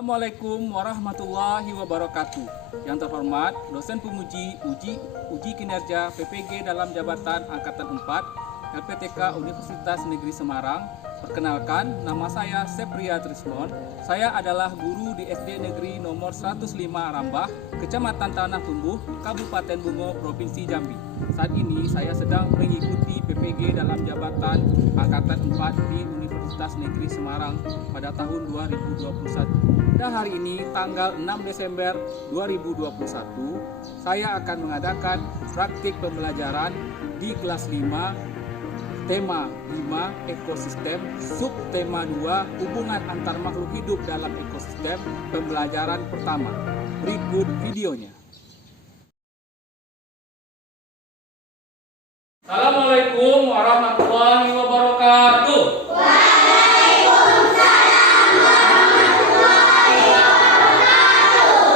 Assalamualaikum warahmatullahi wabarakatuh. Yang terhormat, dosen penguji uji kinerja PPG dalam jabatan Angkatan 4 LPTK Universitas Negeri Semarang. Perkenalkan, nama saya Sepria Trismon. Saya adalah guru di SD Negeri nomor 105 Rambah, Kecamatan Tanah Tumbuh, Kabupaten Bungo, Provinsi Jambi. Saat ini saya sedang mengikuti PPG dalam jabatan Angkatan 4 di Universitas Negeri Semarang pada tahun 2021. Dan hari ini tanggal 6 Desember 2021, saya akan mengadakan praktik pembelajaran di kelas 5 tema 5 ekosistem, subtema 2 hubungan antar makhluk hidup dalam ekosistem, pembelajaran pertama. Berikut videonya. Assalamualaikum warahmatullahi wabarakatuh. Waalaikumsalam warahmatullahi wabarakatuh.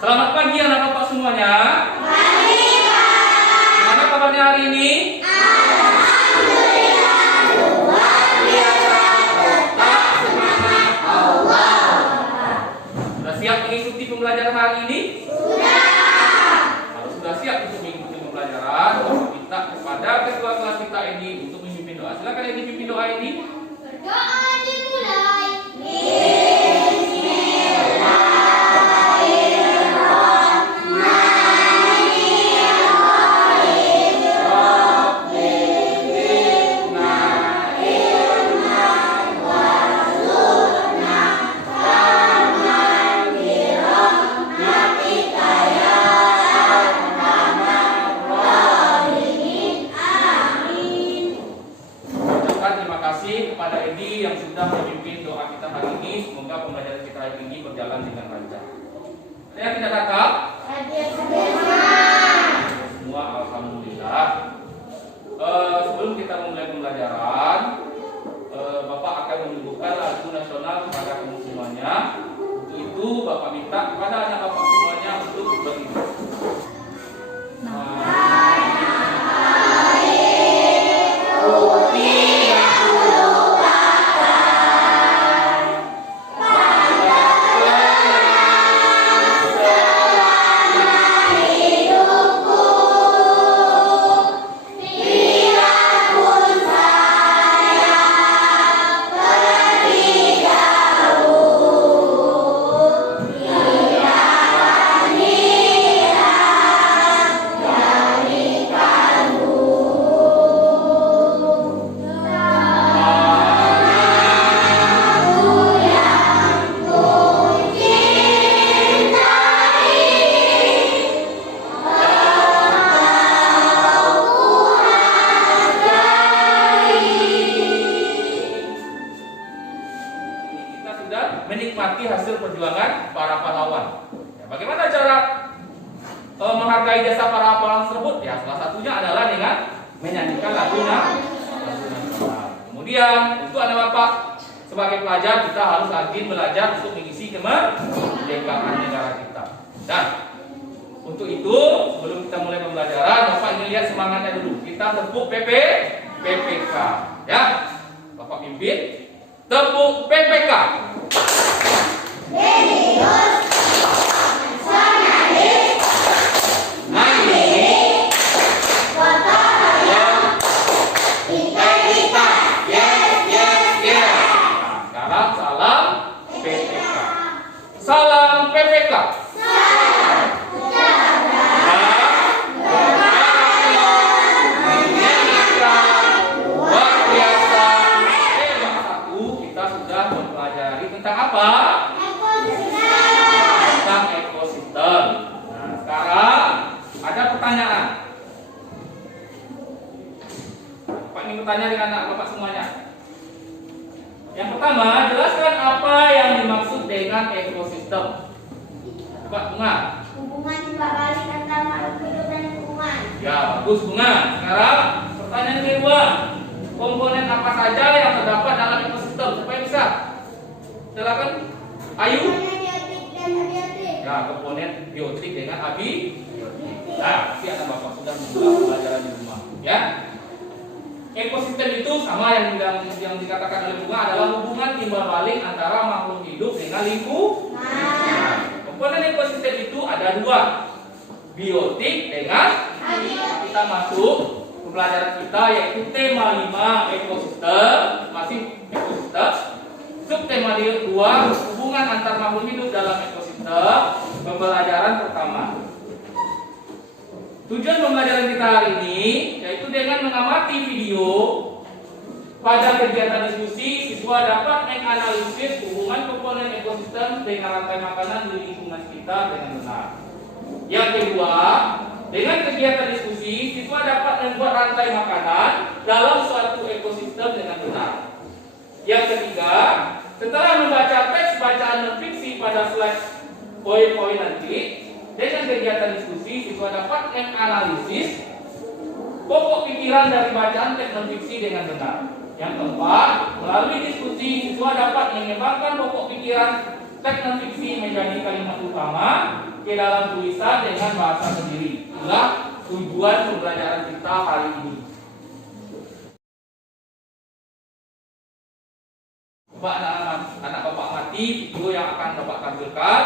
Selamat pagi anak-anak semuanya. Pagi, Pak. Gimana kabarnya hari ini? Mengikuti pembelajaran hari ini? Sudah. Kalau sudah siap untuk mengikuti pembelajaran, kita minta kepada ketua kelas kita ini untuk memimpin doa. Silakan yang dipimpin doa ini. Berdoa dimulai. Kepada Edi yang sudah memimpin doa kita hari ini, semoga pembelajaran kita hari ini berjalan dengan lancar. Ada yang tidak cakap? Semua alhamdulillah. Sebelum kita memulai pembelajaran, Bapak akan menyuguhkan lagu nasional kepada kamu semuanya. Untuk itu Bapak minta kepada anak Bapak semuanya untuk beribadah. Menikmati hasil perjuangan para pahlawan. Ya, bagaimana cara menghargai jasa para pahlawan tersebut? Ya, salah satunya adalah dengan menyanyikan lagu nasional. Kemudian untuk anak bapak sebagai pelajar kita harus rajin belajar untuk mengisi kemerdekaan negara kita. Dan untuk itu sebelum kita mulai pembelajaran, bapak ingin lihat semangatnya dulu. Kita tepuk PPK. Ya, bapak pimpin. Tepuk PPK. Serius, nasionalis, mandiri, gotong royong, integritas. Yes. Nah, sekarang salam PPK. Salam PPK. Tentang apa? Tentang ekosistem. Nah, sekarang ada pertanyaan. Pak ingin bertanya dengan anak bapak semuanya. Yang pertama, jelaskan apa yang dimaksud dengan ekosistem. Coba Bunga. Hubungan timbal balik antara makhluk hidup dan lingkungan. Ya, bagus Bunga. Sekarang pertanyaan kedua. Komponen apa saja yang terdapat dalam ekosistem? Siapa yang bisa? Silakan. Ayu. Biotik dan abiotik. Ya, komponen biotik dengan abiotik. Nah, pasti anak bapak sudah memulai pelajaran di rumah. Ya. Ekosistem itu sama yang dikatakan oleh Bunga adalah hubungan timbal balik antara makhluk hidup dengan lingkungan. ada dua, biotik dengan kita masuk ke pelajaran kita yaitu tema 5 ekosistem, masih ekosistem. Subtema 2 hubungan antar makhluk hidup dalam ekosistem. Pembelajaran pertama. Tujuan pembelajaran kita hari ini yaitu dengan mengamati video. Pada kegiatan diskusi, siswa dapat menganalisis hubungan komponen ekosistem dengan rantai makanan di lingkungan kita dengan benar. Yang kedua, dengan kegiatan diskusi, siswa dapat membuat rantai makanan dalam suatu ekosistem dengan benar. Yang ketiga, setelah membaca teks bacaan non-fiksi pada slide poin-poin nanti, dengan kegiatan diskusi, siswa dapat menganalisis pokok pikiran dari bacaan teks non-fiksi dengan benar. Yang keempat, melalui diskusi, siswa dapat mengembangkan pokok pikiran teks non-fiksi menjadi kalimat utama ke dalam tulisan dengan bahasa sendiri. Itulah tujuan pembelajaran kita hari ini. Coba anak Bapak amati video yang akan Bapak tampilkan.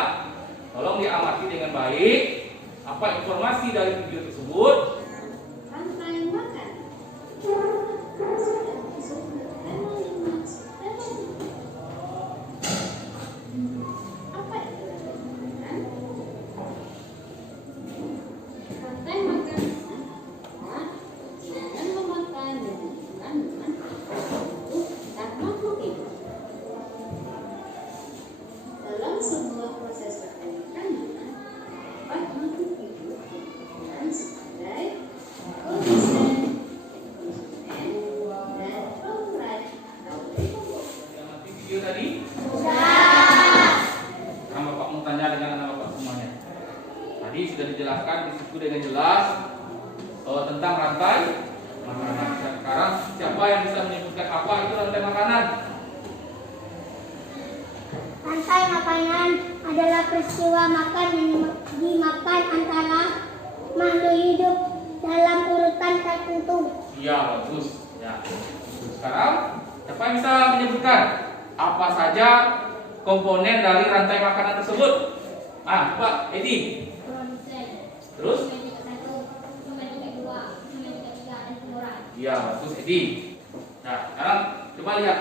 Tolong diamati dengan baik. Apa informasi dari video tersebut? Rantai makan. Apa itu? Rantai makan adalah dengan memakan dan memakan untuk dan makhluk hidup. Dalam sebuah proses rantai makanan, dapat makhluk hidup dan sebagai produsen, konsumen, dan pengrajin atau pembeli. Amati video tadi. Nah, Bapak mau tanya dengan anak Bapak semuanya. Tadi sudah dijelaskan di situ dengan jelas tentang rantai makanan. Sekarang siapa yang bisa menyebutkan apa itu rantai makanan? Rantai makanan adalah peristiwa makan yang dimakan antara makhluk hidup dalam urutan tertentu. Iya, bagus. Ya. Sekarang siapa yang bisa menyebutkan apa saja komponen dari rantai makanan tersebut? Coba Edi. Produsen, Terus? konsumen tingkat 2, konsumen tingkat 3, dan pengurai. Iya, bagus Edi. Nah, sekarang coba lihat.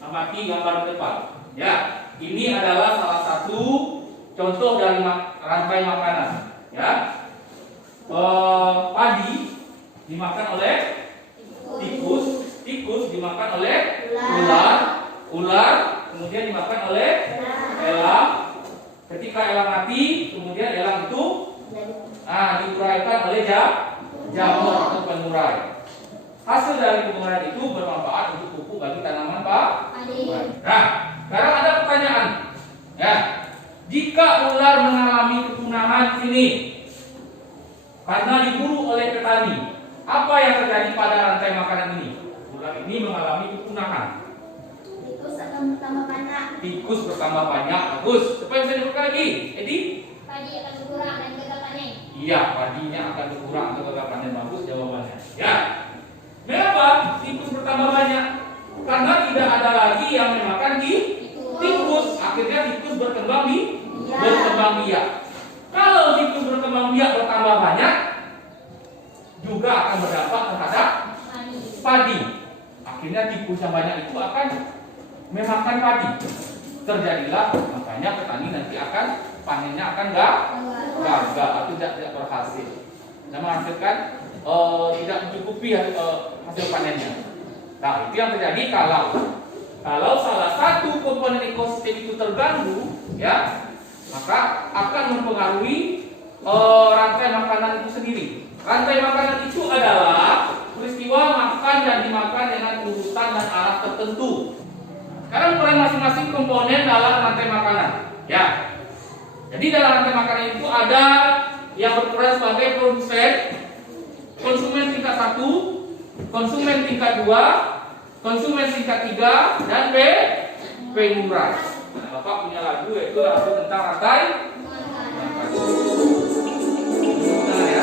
Amati gambar depan. Ya, ini adalah salah satu contoh dari rantai makanan. Ya, padi dimakan oleh tikus, tikus dimakan oleh ular, kemudian dimakan oleh elang. Ketika elang mati, kemudian elang itu diuraikan oleh jamur atau pengurai. Hasil dari penguraian itu bermanfaat untuk pupuk bagi tanaman padi. Nah, sekarang ada pertanyaan. Ya, jika ular mengalami kepunahan di sini karena diburu oleh petani, apa yang terjadi pada rantai makanan ini? Ular ini mengalami kepunahan. Tikus akan bertambah banyak. Tikus bertambah banyak. Bagus. Siapa yang bisa disebutkan lagi? Edi? Padi akan berkurang dan gagal panen. Iya, padinya akan berkurang atau gagal panen. Bagus jawabannya. Ya. Kenapa tikus bertambah banyak? Karena tidak ada lagi yang memakan tikus. Akhirnya tikus berkembang biak. Kalau tikus berkembang biak bertambah banyak, juga akan berdampak terhadap padi. Akhirnya tikus yang banyak itu akan memakan padi. Terjadilah makanya petani nanti akan panennya akan gagal atau tidak berhasil. Nah, menghasilkan tidak mencukupi hasil panennya. Nah, itu yang terjadi kalau salah satu komponen ekosistem itu terganggu, ya, maka akan mempengaruhi rantai makanan itu sendiri. Rantai makanan itu adalah peristiwa makan dan dimakan dengan urutan dan alat tertentu. Sekarang peran masing-masing komponen dalam rantai makanan, ya. Jadi dalam rantai makanan itu ada yang berperan sebagai produsen, konsumen tingkat 1, konsumen tingkat 2, konsumen tingkat 3, dan pengurai. Nah, Bapak punya lagu, yaitu lagu tentang rantai makanan. Dengar ya.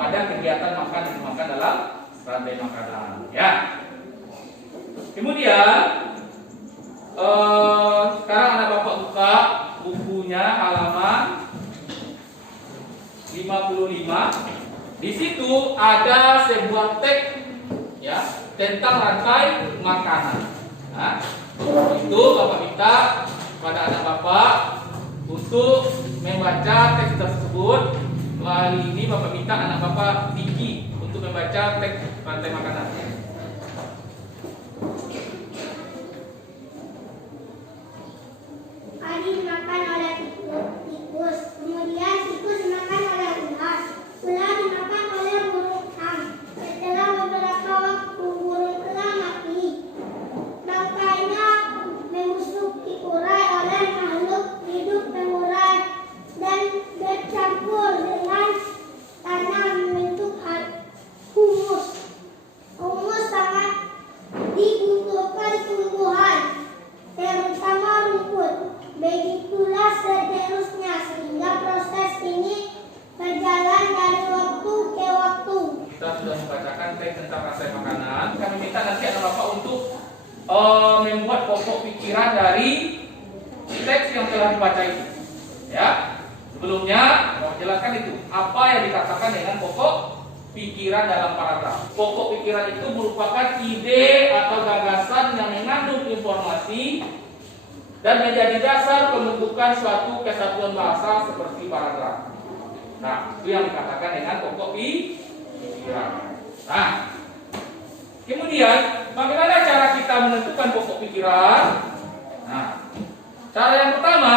ada kegiatan makan yang dimakan dalam rantai makanan. Ya. Kemudian sekarang anak bapak buka bukunya halaman 55. Di situ ada sebuah teks ya tentang rantai makanan. Nah, itu bapak minta pada anak bapak untuk membaca teks tersebut. Kali ini bapak minta anak bapak Vicky untuk membaca teks rantai makanan. Padi dimakan oleh tikus, kemudian tikus dimakan oleh ular, ular dimakan oleh burung elang. Setelah beberapa waktu burung elang mati, bangkainya memasuki urai oleh makhluk hidup pengurai dan bercampur dengan tanah membentuk humus. Humus sangat dibutuhkan tumbuhan, terutama rumput. Begitulah seterusnya sehingga proses ini berjalan dari waktu ke waktu. Kita sudah membacakan teks tentang rantai makanan. Kami minta nanti anak bapak untuk membuat pokok pikiran dari teks yang telah dibaca itu. Ya. Sebelumnya mau jelaskan itu apa yang dikatakan dengan pokok pikiran dalam paragraf. Pokok pikiran itu merupakan ide atau gagasan yang mengandung informasi dan menjadi dasar pembentukan suatu kesatuan bahasa seperti paragraf. Nah, itu yang dikatakan dengan pokok pikiran. Nah, kemudian bagaimana cara kita menentukan pokok pikiran? Nah, cara yang pertama,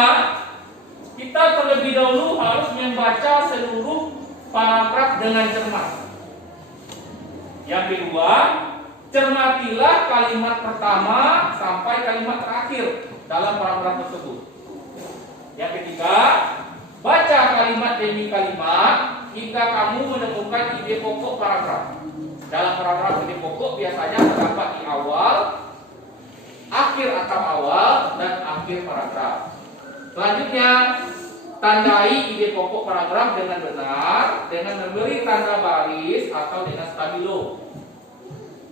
kita terlebih dahulu harus membaca seluruh paragraf dengan cermat. Yang kedua, cermatilah kalimat pertama sampai kalimat terakhir dalam paragraf tersebut. Yang ketiga, baca kalimat demi kalimat hingga kamu menemukan ide pokok paragraf. Dalam paragraf ide pokok biasanya terdapat di awal, akhir atau awal, dan akhir paragraf. Selanjutnya, tandai ide pokok paragraf dengan benar dengan memberi tanda baris atau dengan stabilo.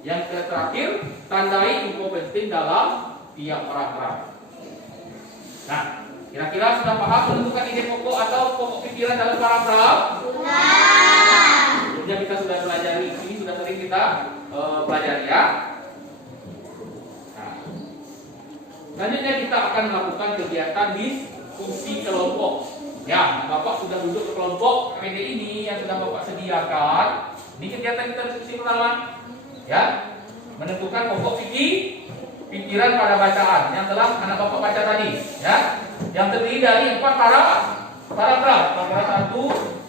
Yang terakhir, tandai info penting dalam tiap paragraf. Nah, kira-kira sudah paham menentukan ide pokok atau pokok pikiran dalam paragraf? Sudah. Sebelumnya kita sudah pelajari, ini sudah sering kita pelajari ya. Nah, selanjutnya kita akan melakukan kegiatan diskusi kelompok. Ya, Bapak sudah duduk ke kelompok PD ini yang sudah Bapak sediakan. Ini kegiatan kita diskusi pertama. Ya, menentukan pokok pikiran pada bacaan yang telah anak bapak baca tadi, ya, yang terdiri dari 4 paragraf, paragraf 1,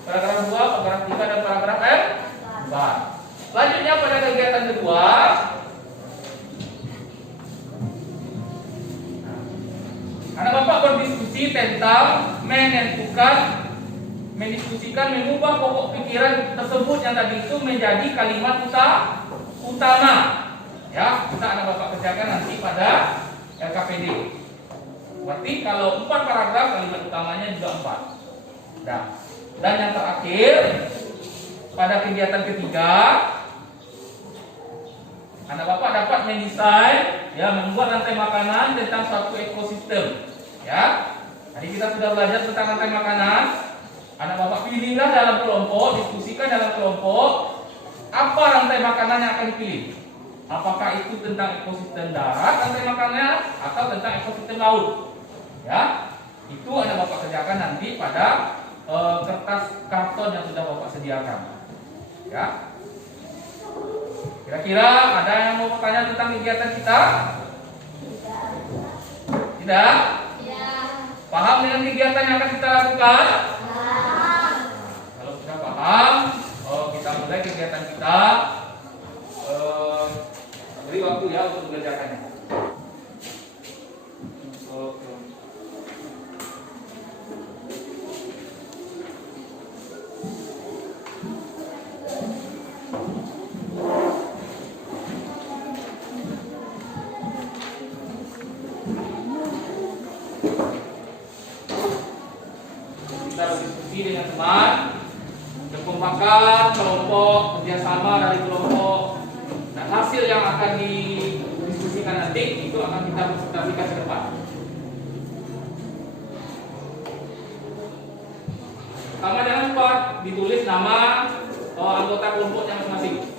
paragraf 2, paragraf 3, dan paragraf 4. Selanjutnya pada kegiatan kedua, anak bapak berdiskusi tentang mendiskusikan mengubah pokok pikiran tersebut yang tadi itu menjadi kalimat utama. Ya, kita anak bapak kerjakan nanti pada LKPD. Berarti kalau 4 paragraf kalimat utamanya juga 4. Nah, dan yang terakhir pada kegiatan ketiga, anak bapak dapat mendesain, ya, membuat rantai makanan tentang suatu ekosistem. Ya, tadi kita sudah belajar tentang rantai makanan. Anak bapak pilihlah dalam kelompok, diskusikan dalam kelompok apa rantai makanan yang akan dipilih. Apakah itu tentang ekosistem darat rantai makanannya atau tentang ekosistem laut? Ya, itu anak bapak kerjakan nanti pada kertas karton yang sudah bapak sediakan. Ya, kira-kira ada yang mau bertanya tentang kegiatan kita? Tidak? Paham dengan kegiatan yang akan kita lakukan? Kalau sudah paham, kita mulai kegiatan kita. Beri waktu ya untuk mengerjakannya. Oke. Kita berdiskusi dengan teman, berkompak merupakan kelompok kerjasama dari kelompok, dan hasil yang akan didiskusikan nanti itu akan kita presentasikan ke depan. Sama jangan lupa ditulis nama anggota kelompoknya masing-masing.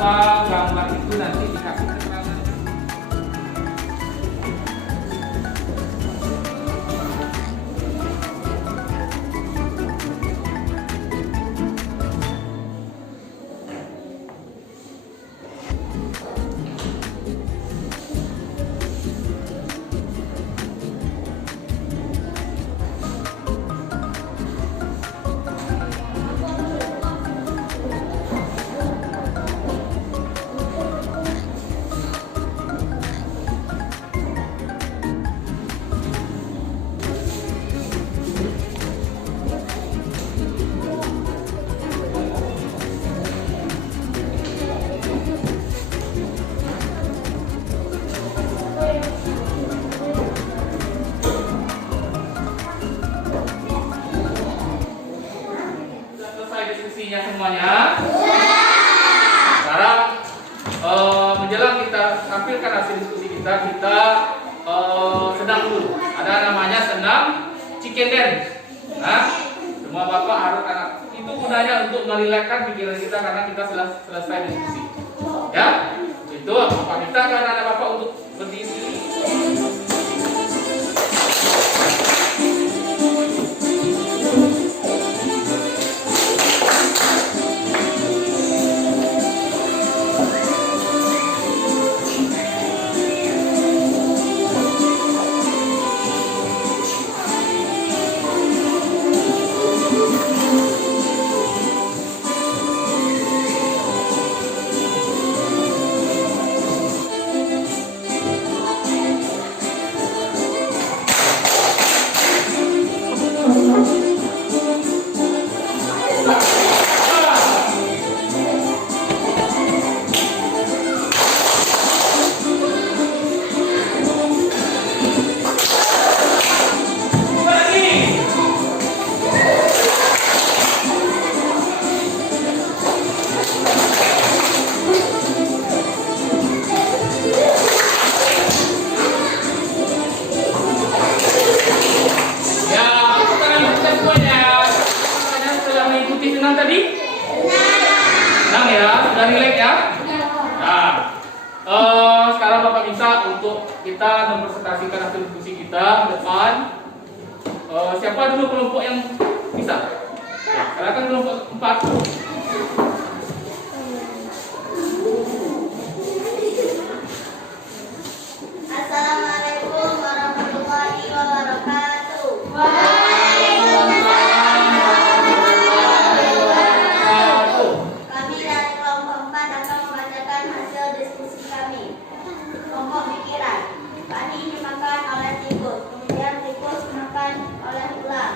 Gambar itu nanti dikasih keterangan. Semuanya. Sekarang menjelang kita tampilkan hasil diskusi kita senam dulu. Ada namanya senam chicken dance. Nah, semua bapak harus anak itu gunanya untuk merilekskan pikiran kita karena kita selesai diskusi. Ya, itu bapak minta kan anak bapak untuk berdiri. Sekarang Bapak minta untuk kita mempresentasikan hasil diskusi kita depan. Siapa dulu kelompok yang bisa? Ya, silakan kelompok 4. Assalamualaikum warahmatullahi wabarakatuh. Kami dari kelompok 4 akan membacakan hasil diskusi kami. Kelompok pikiran. Padi dimakan oleh tikus, kemudian tikus dimakan oleh ular.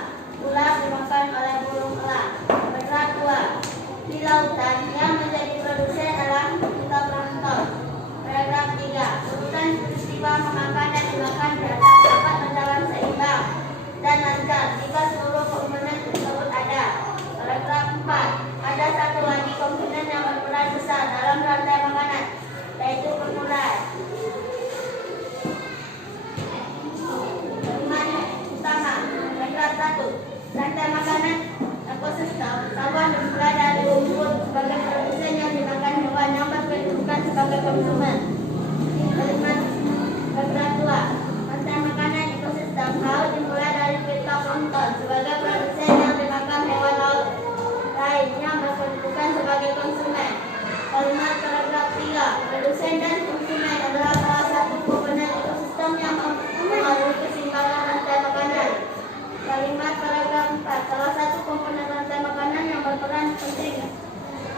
Ular dimakan oleh burung Sawah dimulai dari rumput sebagai produsen yang dimakan hewan yang berkedudukan sebagai konsumen. Kalimat keberatuan rantai makanan ekosistem laut dimulai dari fitoplankton sebagai produsen yang dimakan hewan laut lain yang berkedudukan sebagai konsumen. Kalimat paragraf 3, produsen dan konsumen adalah salah satu komponen ekosistem yang mempengaruhi keseimbangan rantai makanan. Kalimat paragraf 4, salah satu komponen rantai makanan yang berperan penting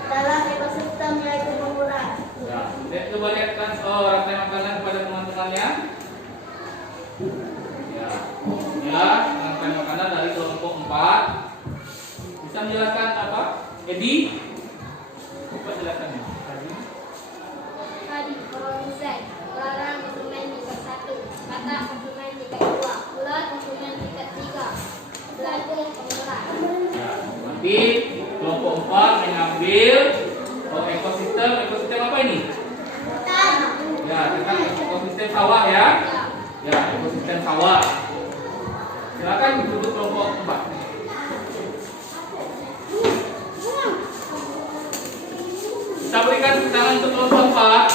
dalam ekosistem yaitu pengurang. Ya, coba lihatkan rantai makanan kepada teman-temannya. Ya, rantai makanan dari kelompok 4. Bisa menjelaskan apa? Edi? Coba jelaskan ya. Tadi produsen, larang konsumen tingkat 1, kata konsumen tingkat 2, ular konsumen tingkat 3, belajar pengurang. Ya, nanti kelompok 4 mengambil ekosistem apa ini? Ya, tentang ekosistem sawah ya. Ya, ekosistem sawah. Silakan duduk kelompok 4. Kita berikan tepuk tangan untuk kelompok 4.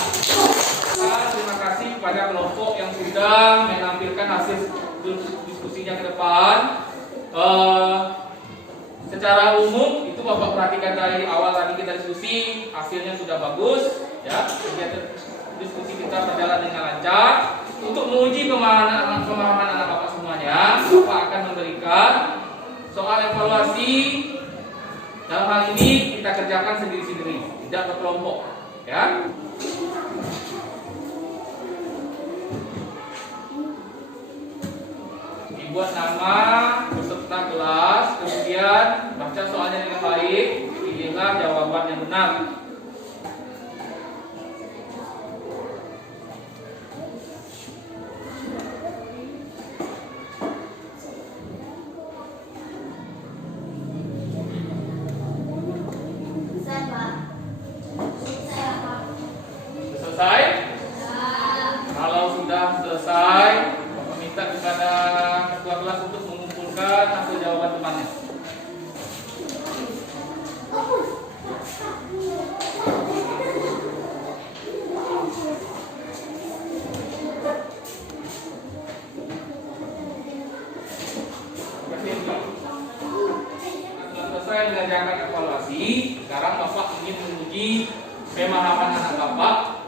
Terima kasih kepada kelompok yang sudah menampilkan hasil diskusinya ke depan. Secara umum itu Bapak perhatikan dari awal tadi kita diskusi, hasilnya sudah bagus ya. Kegiatan diskusi kita berjalan dengan lancar. Untuk menguji pemahaman anak Bapak semuanya, Bapak akan memberikan soal evaluasi. Dalam hal ini kita kerjakan sendiri-sendiri, tidak berkelompok ya. Dibuat nama peserta kelas, kemudian baca soalnya dengan baik, pilihlah jawaban yang benar. Selesai? Kalau sudah selesai, Bapak minta kepada ketua kelas untuk mengumpulkan hasil jawaban temannya. Setelah selesai mengerjakan evaluasi, sekarang Bapak ingin menguji pemahaman anak Bapak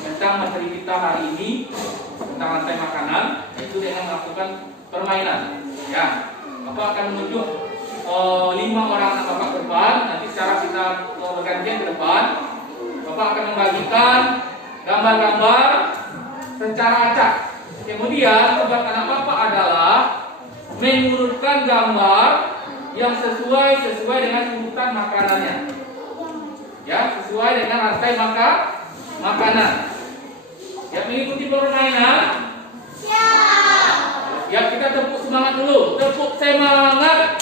tentang materi kita hari ini tentang rantai makanan, yaitu dengan melakukan permainan. Ya, Bapak akan menunjuk 5 orang anak Bapak ke depan. Nanti secara kita bergantian ke depan. Bapak akan membagikan gambar-gambar secara acak. Kemudian tugas anak Bapak adalah mengurutkan gambar yang sesuai dengan urutan makanannya. Ya, sesuai dengan rantai makanan. Ya, mengikuti permainan. Ya, kita tepuk semangat dulu. Tepuk semangat.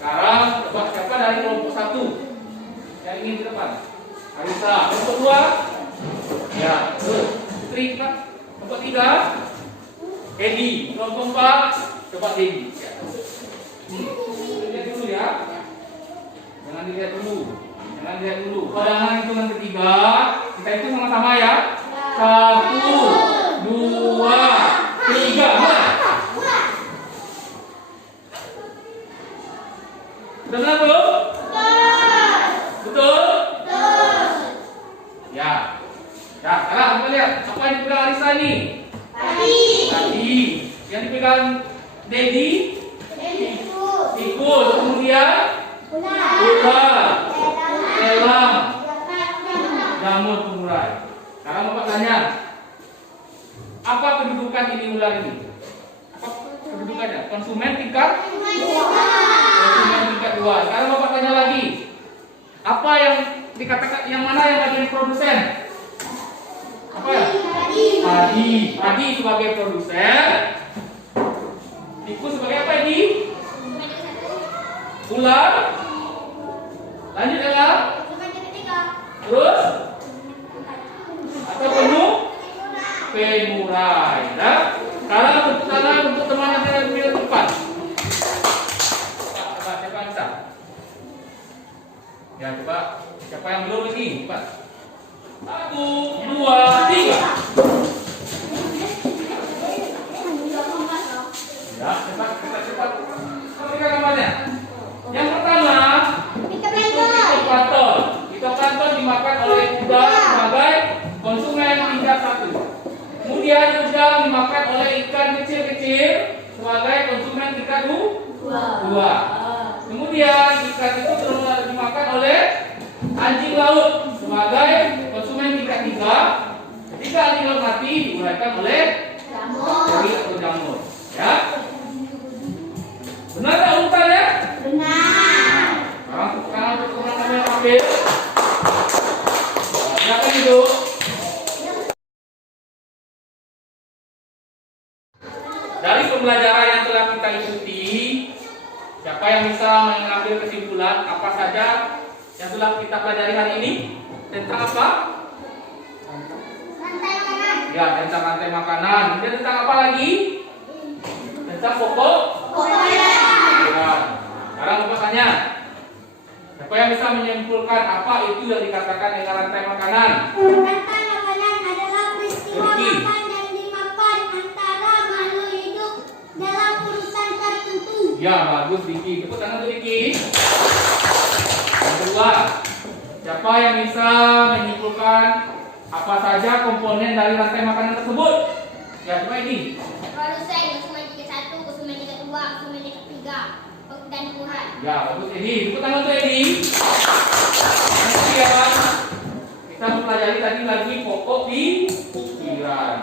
Sekarang tebak siapa dari kelompok 1 yang ingin di depan? Arisa. Kelompok 2? Ya, Putri. Kelompok 3? Edi. Kelompok 4? Coba Edi. Ya. Lihat dulu ya. Jangan dilihat dulu. Padangan hitungan ketiga, kita hitung sama-sama ya. 1, 2, 3. Sudah benar belum? Betul? Ya. Ya, sekarang kita lihat apa yang dipegang Arisa ini. Tadi. Yang dipegang Dedi. Tikus. Kemudian ular. Elang. Jamur pengurai. Sekarang Bapak tanya, apa kedudukan ini ular ini? Apa kedudukannya? Konsumen tingkat 2. Sekarang Bapak tanya lagi, apa yang dikatakan, yang mana yang bagian produsen? Apa ya? Padi sebagai produsen. Tikus sebagai apa ini? Ular. Lanjut elang. Terus atau penuh pengurai. Nah, dimakan oleh ikan kecil-kecil sebagai konsumen tingkat 2. Kemudian ikan itu terus dimakan oleh anjing laut sebagai konsumen tingkat 3. Ketika anjing laut mati diuraikan oleh ceri atau jamur. Ya. Benar tak urutannya? Benar. Sekarang untuk teman-teman yang ambil. Silakan duduk. Dari pembelajaran yang telah kita ikuti, siapa yang bisa mengambil kesimpulan apa saja yang telah kita pelajari hari ini? Tentang apa? Rantai makanan. Ya, tentang rantai makanan. Kemudian tentang apa lagi? Tentang pokok. Pokoknya. Ya. Sekarang Bapak tanya. Siapa yang bisa menyimpulkan apa itu yang dikatakan dengan rantai makanan? Rantai makanan adalah peristiwa Riki. makan yang dimakan antara makhluk hidup dalam urutan tertentu. Ya, bagus Diki. Tepuk tangan untuk Diki. Yang kedua, siapa yang bisa menyimpulkan apa saja komponen dari rantai makanan tersebut? Ya, coba ini. Produsen, konsumen tingkat 1, konsumen tingkat 2, konsumen tingkat 3, dan Tuhan. Ya, bagus Edi. Tepuk tangan untuk Edi. Kemudian kita mempelajari tadi lagi pokok pikiran.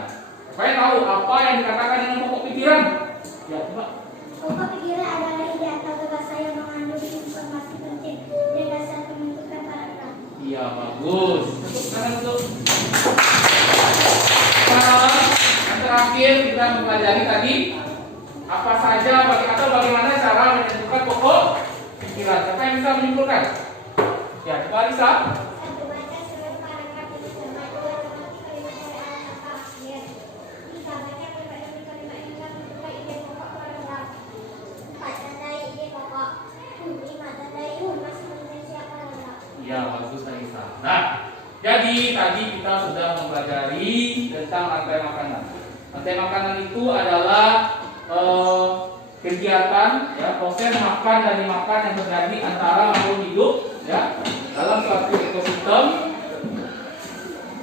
Supaya tahu apa yang dikatakan dengan pokok pikiran. Ya, coba. Pokok pikiran adalah ide atau gagasan yang mengandung informasi penting dan dasar pembentukan paragraf. Iya, bagus. Tepuk tangan untuk. Sekarang yang terakhir kita mempelajari tadi apa saja atau bagaimana cara menentukan pokok pikiran. Siapa yang bisa menyimpulkan? Ya, coba Lisa. Satu, baca seluruh paragraf itu. Dua, mengamati kalimat dari awal sampai akhir. Tiga, baca kalimat demi kalimat hingga menentukan ide pokok paragraf. Empat, tandai ide pokok. Lima, tandai informasi penting siap paragraf. Ya, bagus Lisa. Nah, jadi tadi kita sudah mempelajari tentang rantai makanan. Rantai makanan itu adalah kegiatan, ya, proses makan dan dimakan yang terjadi antara makhluk hidup, ya, dalam suatu ekosistem.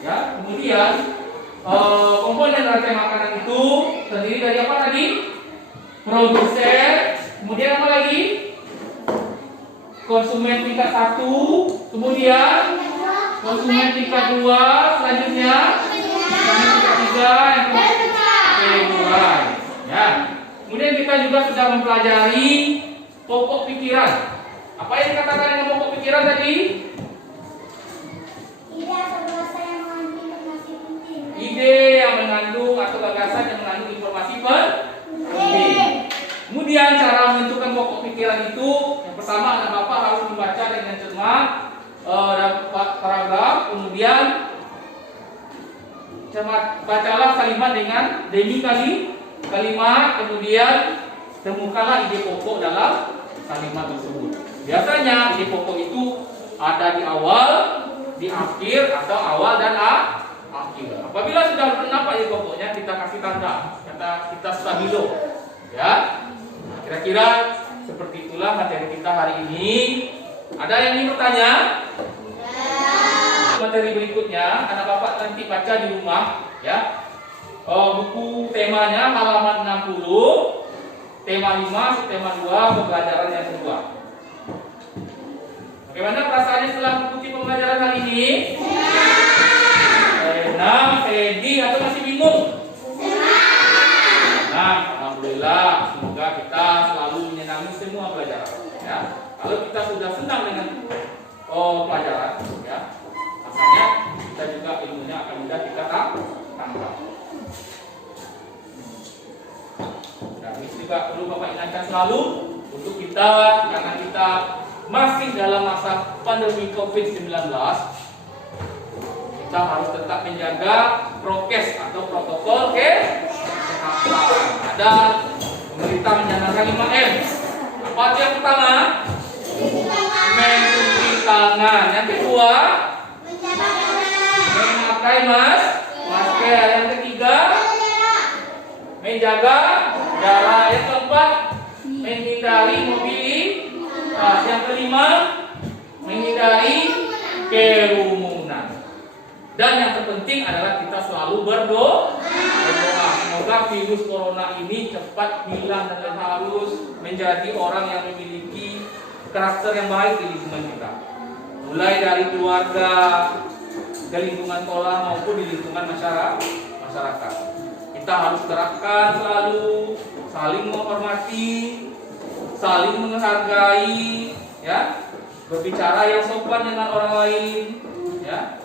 Ya, kemudian komponen rantai makanan itu terdiri dari apa tadi? Produsen, kemudian apa lagi? Konsumen tingkat 1, kemudian konsumen tingkat 2, selanjutnya konsumen tingkat 3, yang kedua. Ya. Kemudian kita juga sudah mempelajari pokok pikiran. Apa yang dikatakan dengan pokok pikiran tadi? Ide atau gagasan yang mengandung informasi penting. Ide yang mengandung atau gagasan yang mengandung informasi penting. Kemudian cara menentukan pokok pikiran itu, yang pertama adalah Bapak harus membaca dengan cermat paragraf, kemudian bacalah kalimat dengan demi kalimat, kemudian temukanlah ide pokok dalam kalimat tersebut. Biasanya ide pokok itu ada di awal, di akhir, atau awal dan akhir. Apabila sudah nampak ide pokoknya, kita kasih tanda, kita stabilo. Ya, kira-kira seperti itulah materi kita hari ini. Ada yang ingin bertanya? Materi berikutnya, anak bapak nanti baca di rumah, ya. Buku temanya halaman 60, tema 5, tema 2, pembelajaran yang kedua. Bagaimana perasaannya setelah mengikuti pembelajaran hari ini? Senang, sedih, atau masih bingung? Senang, alhamdulillah. Semoga kita selalu menyenangi semua pelajaran. Ya. Kalau kita sudah senang dengan pelajaran, ya, makanya kita juga ilmunya akan mudah kita tangkap. Ini juga perlu Bapak ingatkan selalu untuk kita, karena kita masih dalam masa pandemi COVID-19, kita harus tetap menjaga prokes atau protokol kesehatan. Ada pemerintah mencanangkan 5M. Apa itu yang pertama? Mencuci tangan. Yang kedua, memakai masker. Yang ketiga, menjaga jarak. Yang keempat, menghindari mobilitas. Yang kelima, menghindari kerumunan. Dan yang terpenting adalah kita selalu berdoa. Semoga virus corona ini cepat hilang dan kita harus menjadi orang yang memiliki karakter yang baik di lingkungan kita. Mulai dari keluarga, ke lingkungan sekolah maupun di lingkungan masyarakat. Kita harus terapkan selalu saling menghormati, saling menghargai, ya, berbicara yang sopan dengan orang lain, ya,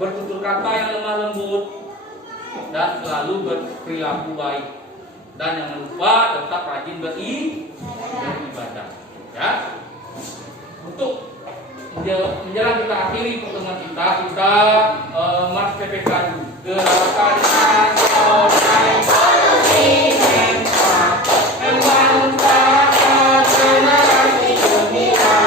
bertutur kata yang lemah lembut, dan selalu berperilaku baik. Dan jangan lupa tetap rajin beribadah, ya. Untuk menjelang kita akhiri pertemuan kita Mas PPK dulu. Gerakan nasional ekonomi mental membangun generasi dunia,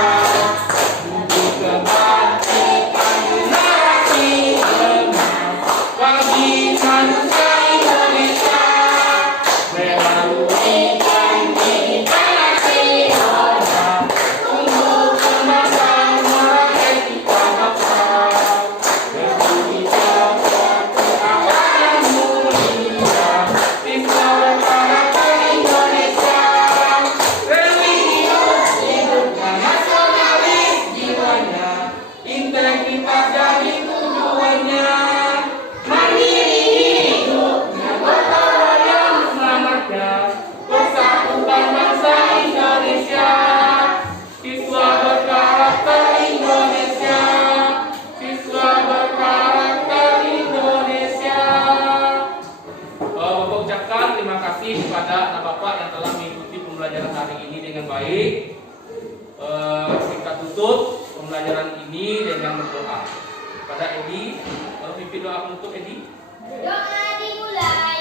budi kebangkitan generasi emas bagi manusia Indonesia melalui janji nasional untuk bersama etika bangsa berbudi pekerti awal yang mulia siswa berkarakter Indonesia religius hidupnya nasionalis jiwanya integritas jadi tujuannya mandiri hidupnya gotong royong semangatnya persatukan bangsa Indonesia siswa berkarakter Indonesia siswa berkarakter Indonesia. Bapak ucapkan terima kasih kepada anak bapak yang telah mengikuti pembelajaran hari ini dengan baik. Kita tutup pembelajaran ini dengan berdoa. Pada Edi, kalau pimpin doa untuk Edi. Doa dimulai.